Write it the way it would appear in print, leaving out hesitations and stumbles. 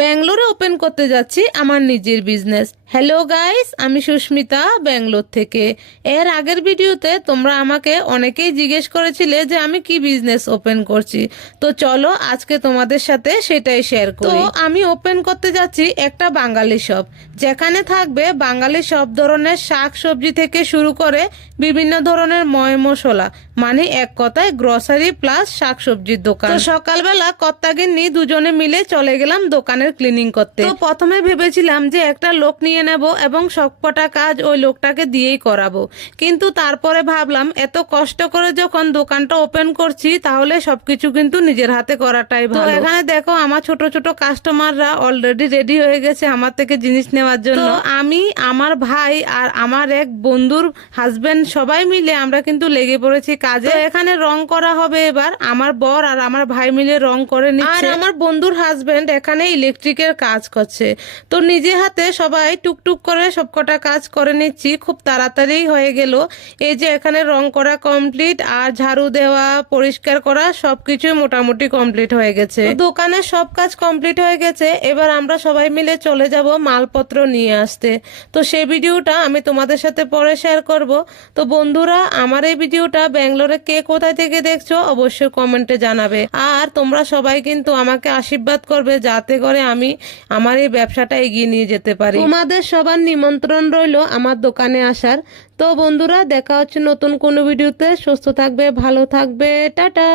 ব্যাঙ্গালোরে ওপেন করতে যাচ্ছি আমার নিজের বিজনেস। হ্যালো গাইস, আমি সুস্মিতা ব্যাঙ্গালোর থেকে। এর আগের ভিডিওতে তোমরা আমাকে অনেকেই জিজ্ঞেস করেছিলে যে আমি কি বিজনেস ওপেন করছি। তো চলো আজকে তোমাদের সাথে সেটাই শেয়ার করি। তো আমি ওপেন করতে যাচ্ছি একটা বাঙালি শপ, যেখানে থাকবে বাঙালি সব ধরনের শাক সবজি থেকে শুরু করে বিভিন্ন ধরনের ময় মশলা, মানে এক কথায় গ্রসারি প্লাস শাক সবজির দোকান। তো সকালবেলা কর্তাগিন্নি দুজনে মিলে চলে গেলাম দোকানের ক্লিনিং করতে। তো প্রথমে ভেবেছিলাম যে একটা লোক নিয়ে নেব এবং সবকটা কাজ ওই লোকটাকে দিয়েই করাবো, কিন্তু তারপরে ভাবলাম এত কষ্ট করে যখন দোকানটা ওপেন করছি তাহলে সবকিছু কিন্তু নিজের হাতে করাটাই ভালো। তো এখানে দেখো আমার ছোট ছোট কাস্টমাররা অলরেডি রেডি হয়ে গেছে আমার থেকে জিনিস নেওয়ার জন্য। আমি, আমার ভাই আর আমার এক বন্ধুর হাজবেন্ড সবাই মিলে আমরা কিন্তু লেগে পড়েছি কাজে। এখানে রং করা হবে এবার, আমার বর আর আমার ভাই মিলে রং করে নিচ্ছে, আর আমার বন্ধুর হাজবেন্ড এখানে ইলেকট্রিকের কাজ করছে। তো নিজে হাতে সবাই টুকটুক করে সবকটা কাজ করে নিচ্ছি, খুব তাড়াতাড়ি হয়ে গেল। এই যে এখানে রং করা কমপ্লিট, আর ঝাড়ু দেওয়া পরিষ্কার করা সবকিছুই মোটামুটি কমপ্লিট হয়ে গেছে। দোকানের সব কাজ কমপ্লিট হয়ে গেছে, এবার আমরা সবাই মিলে চলে যাব মালপত্র নিয়ে আসতে। তো সেই ভিডিওটা আমি তোমাদের সাথে পরে শেয়ার করব। তো বন্ধুরা, আমার এই ভিডিওটা ব্যাঙ্গালোরে কে কোথায় থেকে দেখছো অবশ্যই কমেন্টে জানাবে, আর তোমরা সবাই কিন্তু আমাকে আশীর্বাদ করবে যাতে করে আমি আমার এই ব্যবসাটা এগিয়ে নিয়ে যেতে পারি। তোমাদের সবার নিমন্ত্রণ রইল আমার দোকানে আসার। তো বন্ধুরা, দেখা হচ্ছে নতুন কোনো ভিডিওতে। সুস্থ থাকবে, ভালো থাকবে, টাটা।